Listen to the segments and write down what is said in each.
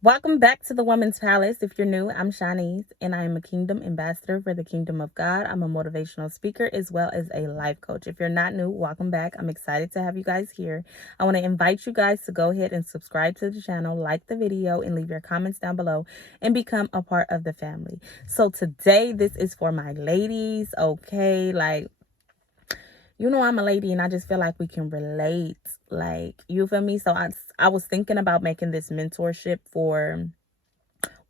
Welcome back to the Woman's Palace. If you're new, I'm Shanice, and I am a kingdom ambassador for the kingdom of God. I'm a motivational speaker as well as a life coach. If you're not new, welcome back. I'm excited to have you guys here. I want to invite you guys to go ahead and subscribe to the channel, like the video, and leave your comments down below and become a part of the family. So today, this is for my ladies, okay? I'm a lady and I just feel like we can relate. You feel me? So I was thinking about making this mentorship for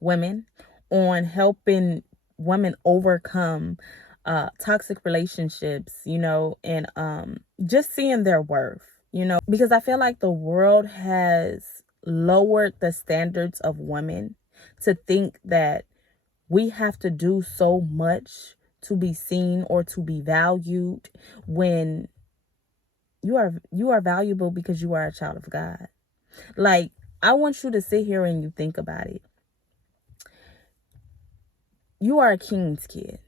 women on helping women overcome toxic relationships, and just seeing their worth, because I feel like the world has lowered the standards of women to think that we have to do so much to be seen or to be valued when you are valuable because you are a child of God. Like, I want you to sit here and you think about it. You are a king's kid.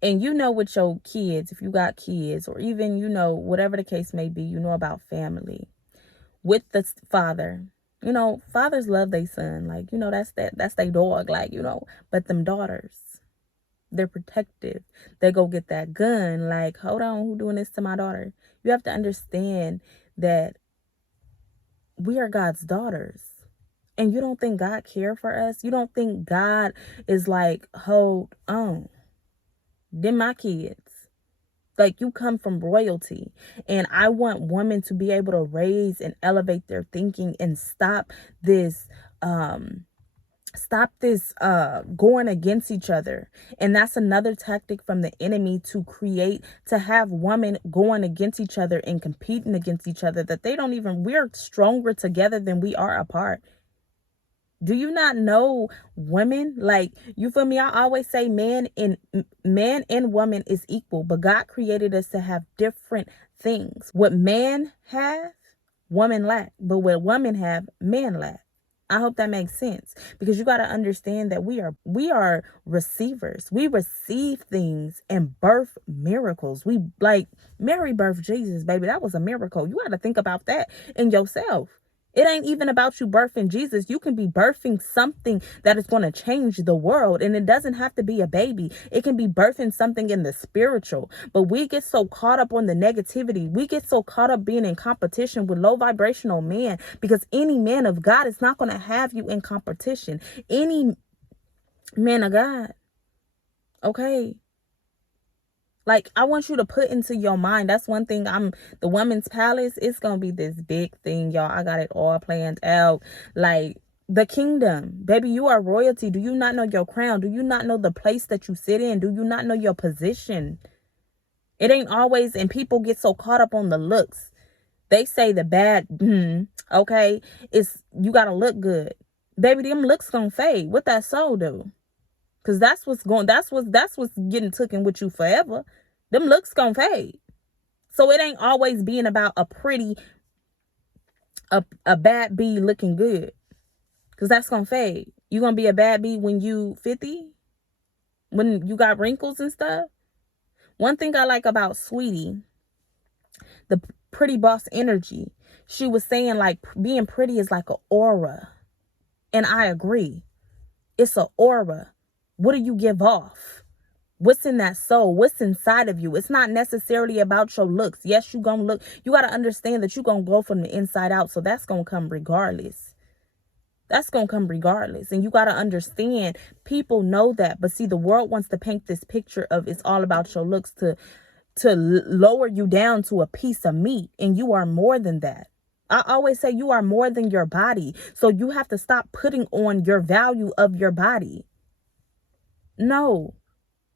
And with your kids, if you got kids, or even, whatever the case may be, about family with the father. Fathers love their son. That's their dog, but them daughters, they're protective. They go get that gun. Like, hold on, who doing this to my daughter? You have to understand that we are God's daughters. And you don't think God care for us? You don't think God is like, hold on, them my kids. Like, you come from royalty. And I want women to be able to raise and elevate their thinking and stop this going against each other. And that's another tactic from the enemy, to have women going against each other and competing against each other, that we're stronger together than we are apart. Do you not know women? Like, you feel me? I always say man and woman is equal, but God created us to have different things. What man have, woman lack, but what women have, men lack. I hope that makes sense, because you got to understand that we are receivers. We receive things and birth miracles. Mary birthed Jesus, baby. That was a miracle. You got to think about that in yourself. It ain't even about you birthing Jesus. You can be birthing something that is going to change the world. And it doesn't have to be a baby. It can be birthing something in the spiritual. But we get so caught up on the negativity. We get so caught up being in competition with low vibrational men, because any man of God is not going to have you in competition. Any man of God. Okay. Like, I want you to put into your mind. That's one thing. The Woman's Palace. It's going to be this big thing, y'all. I got it all planned out. Like, the kingdom. Baby, you are royalty. Do you not know your crown? Do you not know the place that you sit in? Do you not know your position? It ain't always, and people get so caught up on the looks. They say the bad, okay, it's, you got to look good. Baby, them looks going to fade. What that soul do? Because that's what's getting taken with you forever. Them looks gonna fade. So it ain't always being about a bad bee looking good. Because that's gonna fade. You gonna be a bad bee when you 50? When you got wrinkles and stuff? One thing I like about Sweetie, the pretty boss energy, she was saying, like, being pretty is like an aura. And I agree. It's an aura. What do you give off? What's in that soul? What's inside of you? It's not necessarily about your looks. Yes, you gonna look. You got to understand that you gonna glow from the inside out. So that's gonna come regardless. That's gonna come regardless. And you got to understand, people know that. But see, the world wants to paint this picture of it's all about your looks to lower you down to a piece of meat. And you are more than that. I always say you are more than your body. So you have to stop putting on your value of your body. No.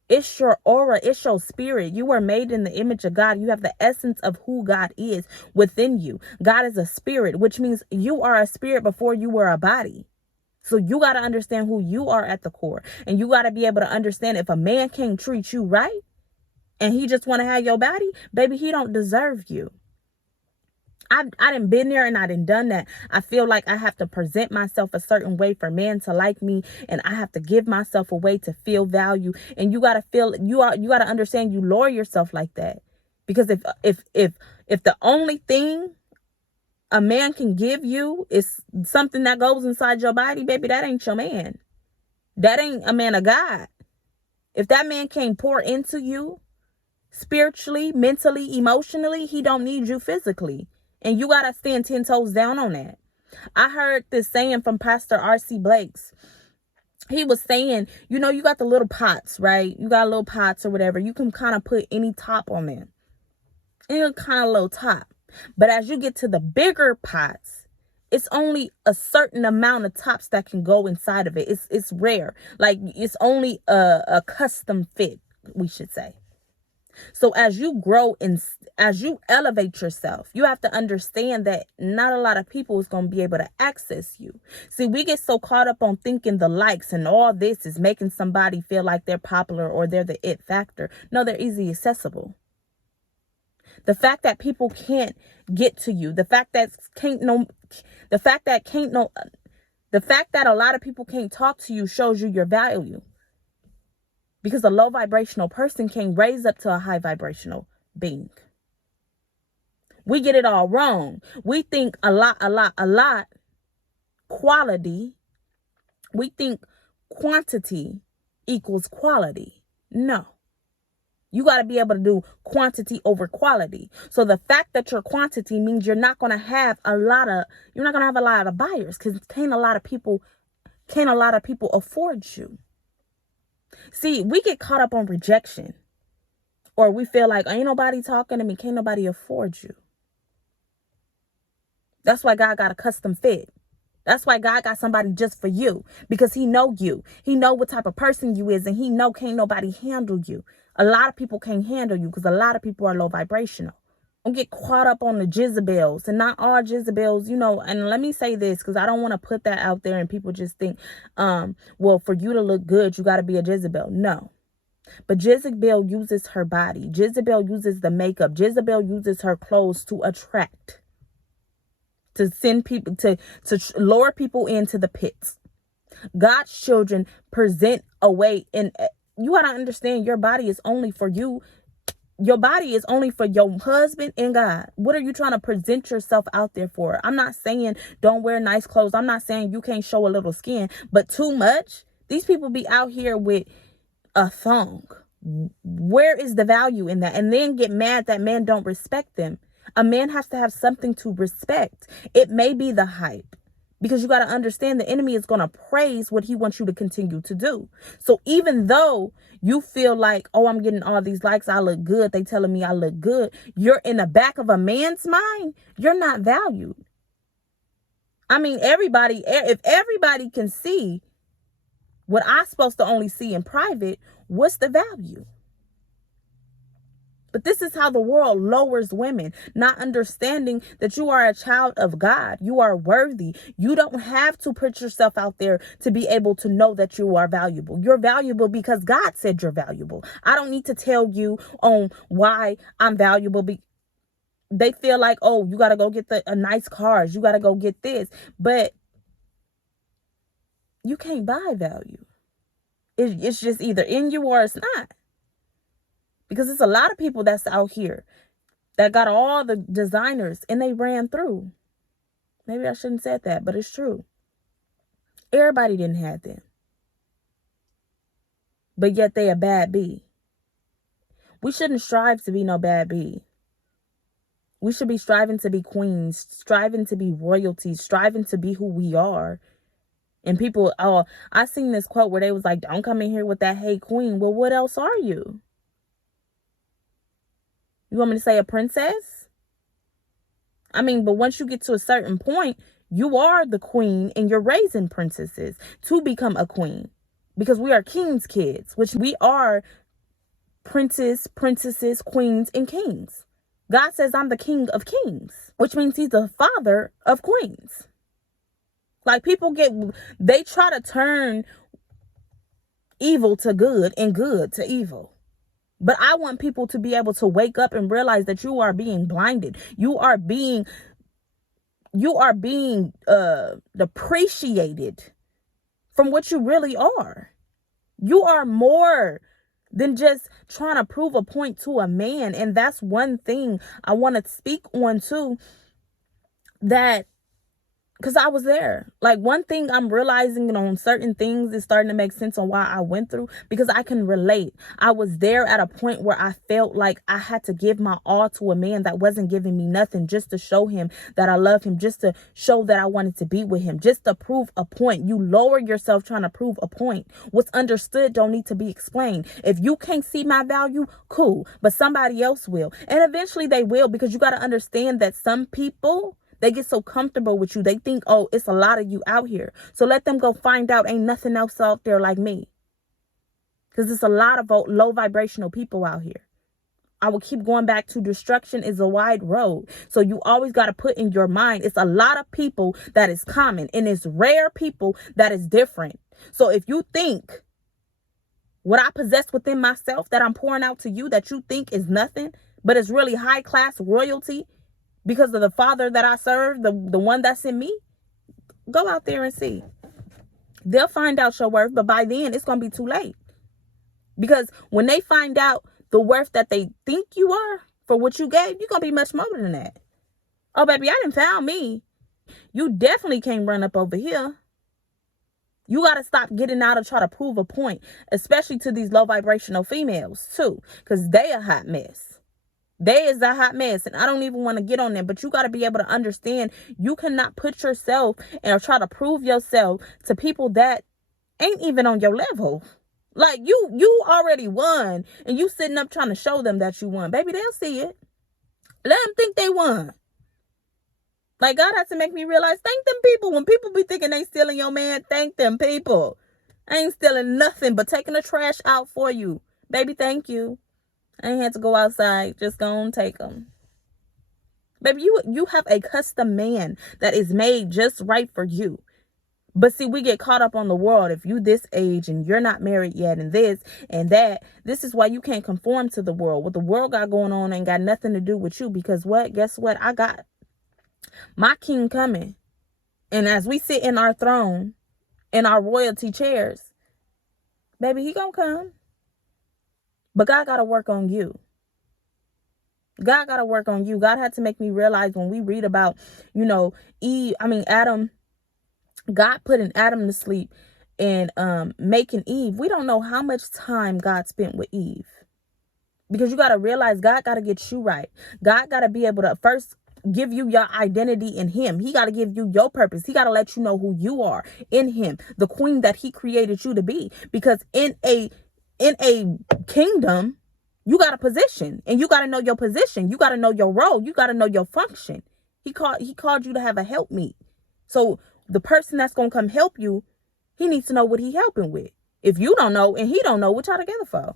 It's your aura. It's your spirit. You were made in the image of God. You have the essence of who God is within you. God is a spirit, which means you are a spirit before you were a body. So you got to understand who you are at the core. And you got to be able to understand, if a man can't treat you right and he just want to have your body, baby, he don't deserve you. I done been there and I done that. I feel like I have to present myself a certain way for men to like me, and I have to give myself away to feel value. And you gotta understand, you lower yourself like that, because if the only thing a man can give you is something that goes inside your body, baby, that ain't your man. That ain't a man of God. If that man can't pour into you spiritually, mentally, emotionally, he don't need you physically. And you got to stand 10 toes down on that. I heard this saying from Pastor R.C. Blakes. He was saying, you know, you got the little pots, right? You got little pots or whatever. You can kind of put any top on them. Any kind of little top. But as you get to the bigger pots, it's only a certain amount of tops that can go inside of it. It's rare. Like, it's only a custom fit, we should say. So as you grow and as you elevate yourself, you have to understand that not a lot of people is going to be able to access you. See, we get so caught up on thinking the likes and all this is making somebody feel like they're popular or they're the it factor. No, they're easily accessible. The fact that people can't get to you, the fact that a lot of people can't talk to you shows you your value. Because a low vibrational person can raise up to a high vibrational being. We get it all wrong. We think a lot, quality. We think quantity equals quality. No. You got to be able to do quantity over quality. So the fact that your quantity means you're not going to have a lot of buyers, because can't a lot of people afford you. See, we get caught up on rejection, or we feel like ain't nobody talking to me, can't nobody afford you. That's why God got a custom fit. That's why God got somebody just for you, because he know you. He know what type of person you is, and he know can't nobody handle you. A lot of people can't handle you because a lot of people are low vibrational. Don't get caught up on the Jezebels, and not all Jezebels, you know. And let me say this, because I don't want to put that out there and people just think, well, for you to look good, you got to be a Jezebel. No. But Jezebel uses her body. Jezebel uses the makeup. Jezebel uses her clothes to attract, to send people, to lure people into the pits. God's children present a way, and you got to understand your body is only for you. Your body is only for your husband and God. What are you trying to present yourself out there for? I'm not saying don't wear nice clothes. I'm not saying you can't show a little skin, but too much. These people be out here with a thong. Where is the value in that? And then get mad that men don't respect them. A man has to have something to respect. It may be the hype. Because you got to understand the enemy is going to praise what he wants you to continue to do. So even though you feel like, oh, I'm getting all these likes, I look good, they telling me I look good, you're in the back of a man's mind, you're not valued. I mean, if everybody can see what I'm supposed to only see in private, what's the value? But this is how the world lowers women, not understanding that you are a child of God. You are worthy. You don't have to put yourself out there to be able to know that you are valuable. You're valuable because God said you're valuable. I don't need to tell you on why I'm valuable. They feel like, oh, you got to go get a nice cars. You got to go get this. But you can't buy value. It's just either in you or it's not. Because it's a lot of people that's out here that got all the designers and they ran through. Maybe I shouldn't have said that, but it's true. Everybody didn't have them. But yet they a bad bee. We shouldn't strive to be no bad bee. We should be striving to be queens, striving to be royalty, striving to be who we are. And people, I seen this quote where they was like, don't come in here with that, hey queen. Well, what else are you? You want me to say a princess? I mean, but once you get to a certain point, you are the queen and you're raising princesses to become a queen. Because we are king's kids, which we are princesses, queens, and kings. God says I'm the king of kings, which means he's the father of queens. Like they try to turn evil to good and good to evil. But I want people to be able to wake up and realize that you are being blinded. You are being depreciated from what you really are. You are more than just trying to prove a point to a man. And that's one thing I want to speak on too. that, because I was there. Like, one thing I'm realizing on certain things is starting to make sense on why I went through, because I can relate. I was there at a point where I felt like I had to give my all to a man that wasn't giving me nothing, just to show him that I love him, just to show that I wanted to be with him, just to prove a point. You lower yourself trying to prove a point. What's understood don't need to be explained. If you can't see my value, cool, but somebody else will. And eventually they will, because you got to understand that some people, they get so comfortable with you. They think, oh, it's a lot of you out here. So let them go find out ain't nothing else out there like me. Because it's a lot of low vibrational people out here. I will keep going back to destruction is a wide road. So you always got to put in your mind, it's a lot of people that is common, and it's rare people that is different. So if you think what I possess within myself that I'm pouring out to you, that you think is nothing, but it's really high class royalty, because of the Father that I serve, the one that's in me, go out there and see. They'll find out your worth, but by then it's going to be too late. Because when they find out the worth that they think you are for what you gave, you're going to be much more than that. Oh, baby, I done found me. You definitely can't run up over here. You got to stop getting out and try to prove a point, especially to these low vibrational females too, because they a hot mess. They is a hot mess, and I don't even want to get on them, but you got to be able to understand you cannot put yourself and try to prove yourself to people that ain't even on your level. Like, you already won, and you sitting up trying to show them that you won. Baby, they'll see it. Let them think they won. Like, God has to make me realize, thank them people. When people be thinking they stealing your man, thank them people. I ain't stealing nothing but taking the trash out for you. Baby, thank you. I ain't had to go outside. Just go and take them. Baby, you have a custom man that is made just right for you. But see, we get caught up on the world. If you this age and you're not married yet and this and that, this is why you can't conform to the world. What the world got going on ain't got nothing to do with you. Because what? Guess what? I got my king coming. And as we sit in our throne, in our royalty chairs, baby, he gonna come. But God got to work on you. God got to work on you. God had to make me realize when we read about, Adam, God putting Adam to sleep and making Eve. We don't know how much time God spent with Eve. Because you got to realize God got to get you right. God got to be able to first give you your identity in him. He got to give you your purpose. He got to let you know who you are in him, the queen that he created you to be. Because in a kingdom, you got a position, and you got to know your position. You got to know your role. You got to know your function. He called you to have a helpmeet. So the person that's going to come help you, he needs to know what he helping with. If you don't know and he don't know, what y'all together for?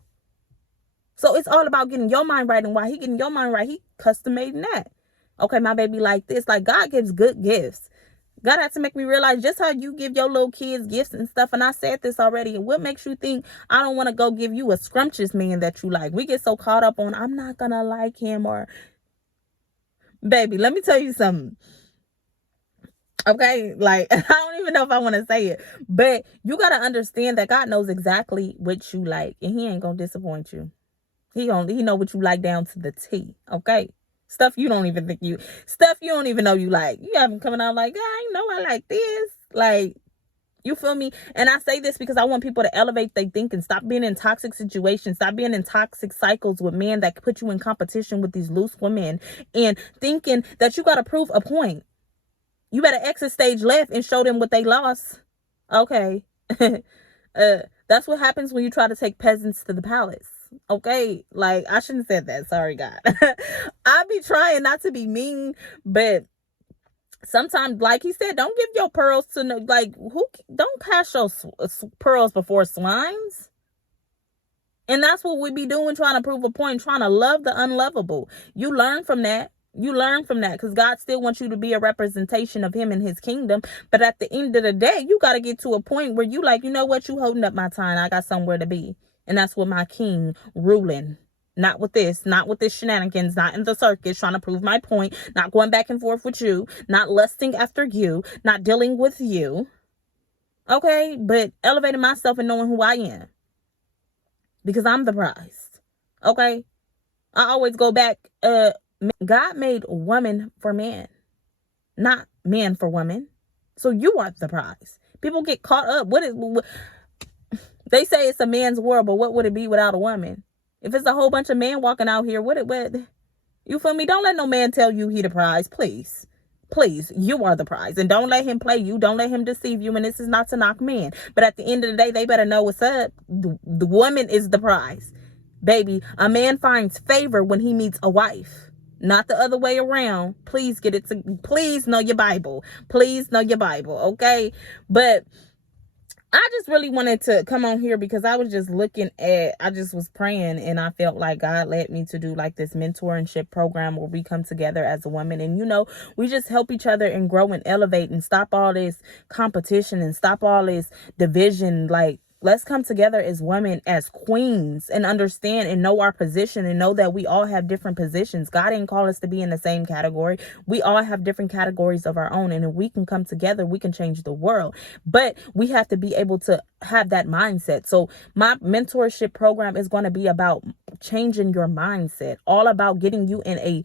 So it's all about getting your mind right, and while he getting your mind right, he custom made that. Okay, my baby like this. Like, God gives good gifts. God had to make me realize just how you give your little kids gifts and stuff. And I said this already. And what makes you think I don't want to go give you a scrumptious man that you like? We get so caught up on, I'm not going to like him, or, baby, let me tell you something. Okay, like, I don't even know if I want to say it, but you got to understand that God knows exactly what you like, and he ain't going to disappoint you. He know what you like down to the T. Okay. Stuff you don't even know you like. You haven't coming out like, I know I like this. Like, you feel me? And I say this because I want people to elevate their thinking. Stop being in toxic situations. Stop being in toxic cycles with men that put you in competition with these loose women, and thinking that you got to prove a point. You better exit stage left and show them what they lost. Okay. That's what happens when you try to take peasants to the palace. Okay, like, I shouldn't have said that. Sorry, God. I be trying not to be mean, but sometimes, like he said, don't give your pearls to no, like, don't cast your pearls before swines. And that's what we be doing, trying to prove a point, trying to love the unlovable. You learn from that. Because God still wants you to be a representation of him and his kingdom. But at the end of the day, you got to get to a point where you like, you know what, you holding up my time. I got somewhere to be. And that's with my king ruling. Not with this shenanigans, not in the circus, trying to prove my point, not going back and forth with you, not lusting after you, not dealing with you. Okay, but elevating myself and knowing who I am. Because I'm the prize. Okay? I always go back, God made woman for man. not man for woman. So you are the prize. People get caught up. They say it's a man's world, but what would it be without a woman? If it's a whole bunch of men walking out here, what you feel me? Don't let no man tell you he the prize, please. Please, you are the prize. And don't let him play you. Don't let him deceive you. And this is not to knock men. But at the end of the day, they better know what's up. The woman is the prize. Baby, a man finds favor when he meets a wife. Not the other way around. Please please know your Bible. Please know your Bible, okay? But I just really wanted to come on here because I was just I just was praying, and I felt like God led me to do like this mentorship program where we come together as a woman, and we just help each other and grow and elevate and stop all this competition and stop all this division. Like, let's come together as women, as queens, and understand and know our position and know that we all have different positions. God didn't call us to be in the same category. We all have different categories of our own. And if we can come together, we can change the world. But we have to be able to have that mindset. So my mentorship program is going to be about changing your mindset, all about getting you in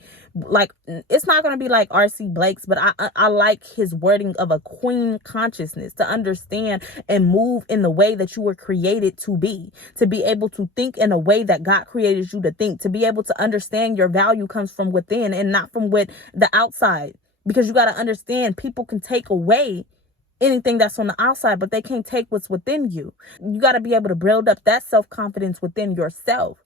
it's not going to be like R.C. Blake's, but I like his wording of a queen consciousness, to understand and move in the way that you were created to be able to think in a way that God created you to think, to be able to understand your value comes from within and not from the outside. Because you got to understand, people can take away anything that's on the outside, but they can't take what's within you. You got to be able to build up that self-confidence within yourself.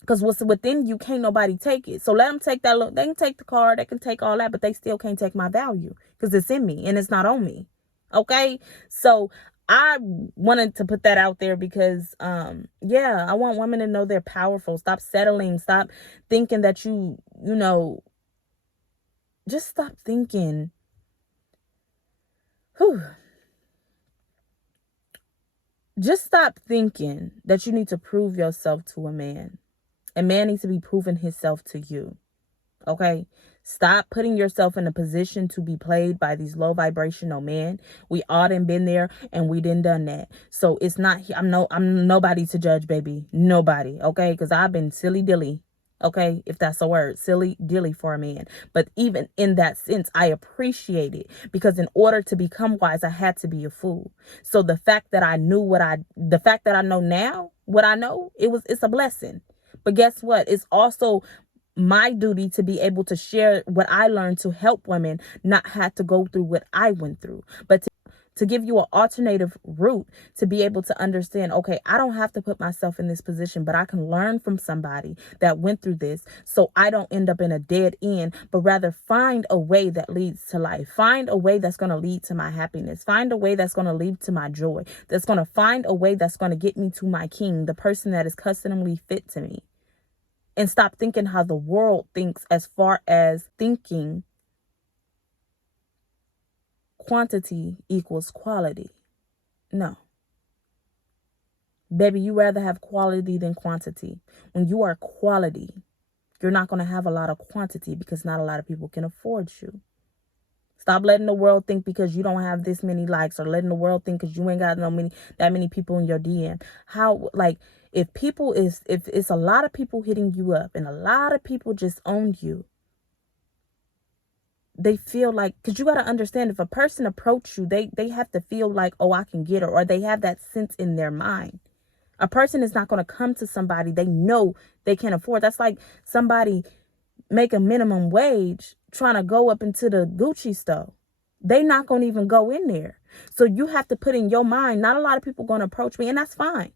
Because what's within you, can't nobody take it. So let them take that. They can take the car, they can take all that, but they still can't take my value because it's in me and it's not on me. Okay? So I wanted to put that out there because, I want women to know they're powerful. Stop settling. Stop thinking that just stop thinking. Just stop thinking that you need to prove yourself to a man. A man needs to be proving himself to you. Okay? Stop putting yourself in a position to be played by these low vibrational men. We all done been there and we done that. So it's not, I'm nobody to judge, baby. Nobody. Okay? Because I've been silly dilly. Okay? If that's a word, silly dilly for a man. But even in that sense, I appreciate it, because in order to become wise, I had to be a fool. So the fact that I know now what I know, it's a blessing. But guess what? It's also my duty to be able to share what I learned to help women not have to go through what I went through, but to give you an alternative route to be able to understand, okay, I don't have to put myself in this position, but I can learn from somebody that went through this so I don't end up in a dead end, but rather find a way that leads to life. Find a way that's going to lead to my happiness. Find a way that's going to lead to my joy. That's going to find a way that's going to get me to my king, the person that is customly fit to me. And stop thinking how the world thinks, as far as thinking quantity equals quality. No. Baby, you rather have quality than quantity. When you are quality, you're not going to have a lot of quantity because not a lot of people can afford you. Stop letting the world think because you don't have this many likes, or letting the world think because you ain't got that many people in your DM. If it's a lot of people hitting you up and a lot of people just own you, they feel like, because you got to understand, if a person approach you, they have to feel like, oh, I can get her, or they have that sense in their mind. A person is not going to come to somebody they know they can't afford. That's like somebody make a minimum wage trying to go up into the Gucci store. They not going to even go in there. So you have to put in your mind, not a lot of people going to approach me, and that's fine.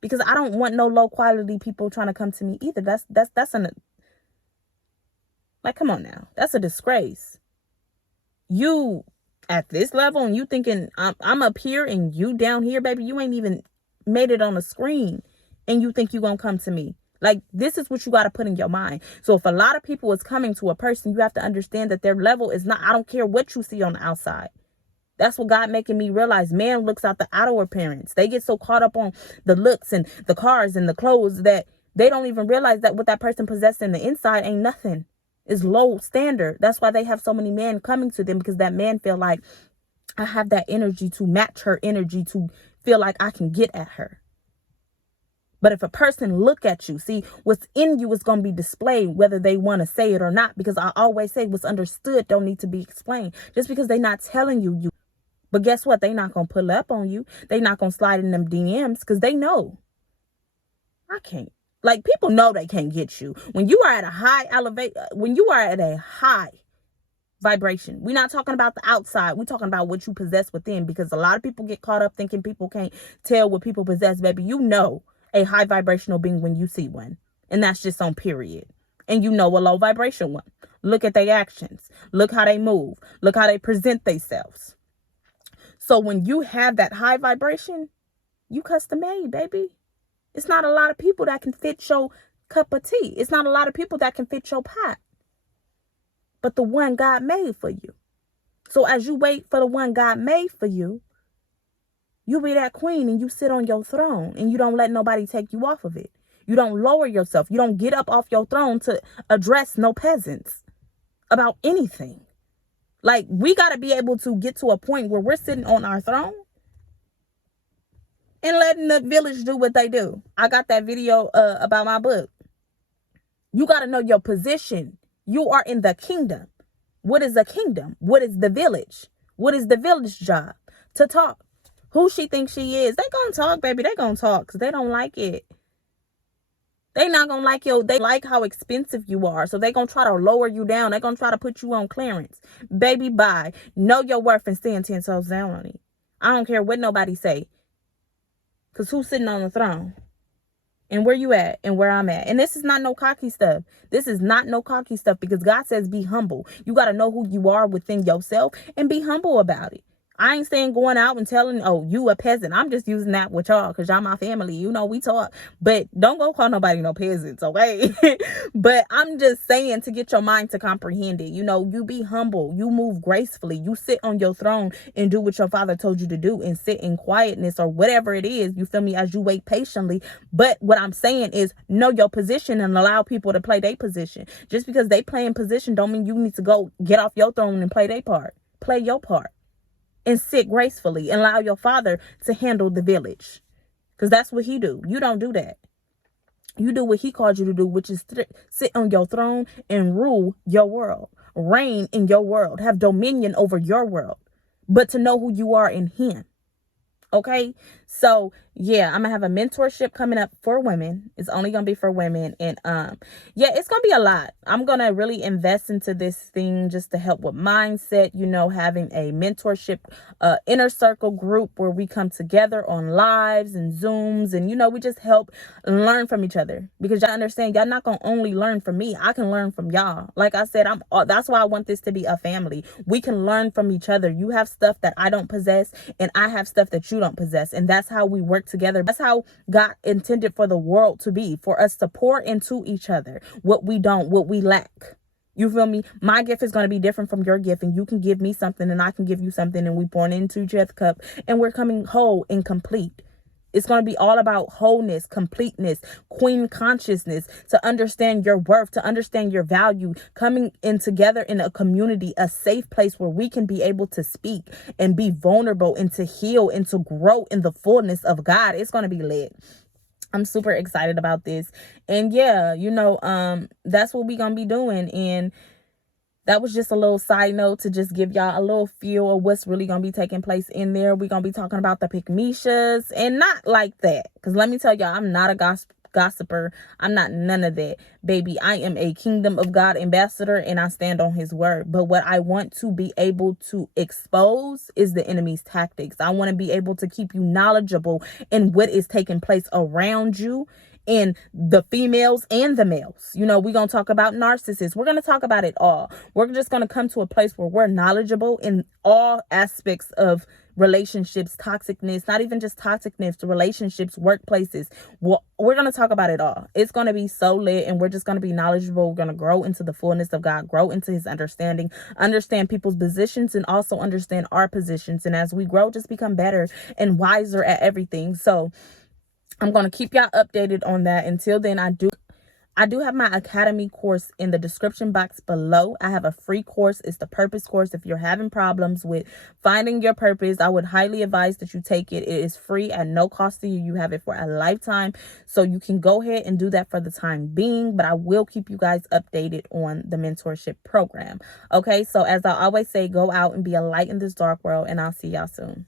Because I don't want no low quality people trying to come to me either. Come on now. That's a disgrace. You at this level and you thinking I'm up here and you down here, baby. You ain't even made it on the screen and you think you gonna come to me. Like, this is what you got to put in your mind. So if a lot of people is coming to a person, you have to understand that their level is not, I don't care what you see on the outside. That's what God making me realize. Man looks out the outer appearance. They get so caught up on the looks and the cars and the clothes that they don't even realize that what that person possessed in the inside ain't nothing. It's low standard. That's why they have so many men coming to them, because that man feel like, I have that energy to match her energy, to feel like I can get at her. But if a person look at you, see, what's in you is going to be displayed whether they want to say it or not. Because I always say what's understood don't need to be explained. Just because they not telling you. But guess what? They not going to pull up on you. They not going to slide in them DMs because they know. I can't. Like, people know they can't get you. When you are at a high when you are at a high vibration, we're not talking about the outside. We're talking about what you possess within, because a lot of people get caught up thinking people can't tell what people possess. Baby, you know a high vibrational being when you see one. And that's just on period. And you know a low vibration one. Look at their actions. Look how they move. Look how they present themselves. So when you have that high vibration, you custom made, baby. It's not a lot of people that can fit your cup of tea. It's not a lot of people that can fit your pot. But the one God made for you. So as you wait for the one God made for you, you be that queen and you sit on your throne and you don't let nobody take you off of it. You don't lower yourself. You don't get up off your throne to address no peasants about anything. Like, we got to be able to get to a point where we're sitting on our throne and letting the village do what they do. I got that video about my book. You got to know your position. You are in the kingdom. What is the kingdom? What is the village? What is the village job? To talk. Who she thinks she is. They gonna talk, baby. They gonna talk because they don't like it. They not gonna like you. They like how expensive you are. So they gonna try to lower you down. They gonna try to put you on clearance. Baby, bye. Know your worth and stand 10 toes down on it. I don't care what nobody say. Because who's sitting on the throne? And where you at and where I'm at. And this is not no cocky stuff. This is not no cocky stuff, because God says be humble. You got to know who you are within yourself and be humble about it. I ain't saying going out and telling, oh, you a peasant. I'm just using that with y'all because y'all my family. You know, we talk. But don't go call nobody no peasants, okay? But I'm just saying to get your mind to comprehend it. You know, you be humble. You move gracefully. You sit on your throne and do what your father told you to do and sit in quietness or whatever it is. You feel me? As you wait patiently. But what I'm saying is know your position and allow people to play their position. Just because they play in position don't mean you need to go get off your throne and play their part. Play your part. And sit gracefully and allow your father to handle the village. Because that's what he do. You don't do that. You do what he called you to do, which is sit on your throne and rule your world. Reign in your world. Have dominion over your world. But to know who you are in him. Okay? So, yeah, I'm going to have a mentorship coming up for women. It's only going to be for women. And, yeah, it's going to be a lot. I'm going to really invest into this thing just to help with mindset, you know, having a mentorship, inner circle group where we come together on lives and Zooms. And, you know, we just help learn from each other, because y'all understand y'all not going to only learn from me. I can learn from y'all. Like I said, that's why I want this to be a family. We can learn from each other. You have stuff that I don't possess and I have stuff that you don't possess. And that's how we work together. That's how God intended for the world to be, for us to pour into each other what we don't, what we lack. You feel me? My gift is going to be different from your gift, and you can give me something and I can give you something, and we pour into each other's cup and we're coming whole and complete. It's going to be all about wholeness, completeness, queen consciousness, to understand your worth, to understand your value, coming in together in a community, a safe place where we can be able to speak and be vulnerable and to heal and to grow in the fullness of God. It's going to be lit. I'm super excited about this. And yeah, you know, that's what we're going to be doing. And that was just a little side note to just give y'all a little feel of what's really going to be taking place in there. We're going to be talking about the Pygmishas, and not like that. Because let me tell y'all, I'm not a gossiper. I'm not none of that. Baby, I am a Kingdom of God ambassador, and I stand on his word. But what I want to be able to expose is the enemy's tactics. I want to be able to keep you knowledgeable in what is taking place around you, and the females and the males. You know, we're going to talk about narcissists. We're going to talk about it all. We're just going to come to a place where we're knowledgeable in all aspects of relationships, toxicness, not even just toxicness, relationships, workplaces. We're going to talk about it all. It's going to be so lit, and we're just going to be knowledgeable. We're going to grow into the fullness of God, grow into his understanding, understand people's positions, and also understand our positions. And as we grow, just become better and wiser at everything. So I'm going to keep y'all updated on that. Until then, I do I do have my academy course in the description box below. I have a free course. It's the purpose course. If you're having problems with finding your purpose, I would highly advise that you take it. It is free at no cost to you. You have it for a lifetime. So you can go ahead and do that for the time being, but I will keep you guys updated on the mentorship program. Okay, so as I always say, go out and be a light in this dark world, and I'll see y'all soon.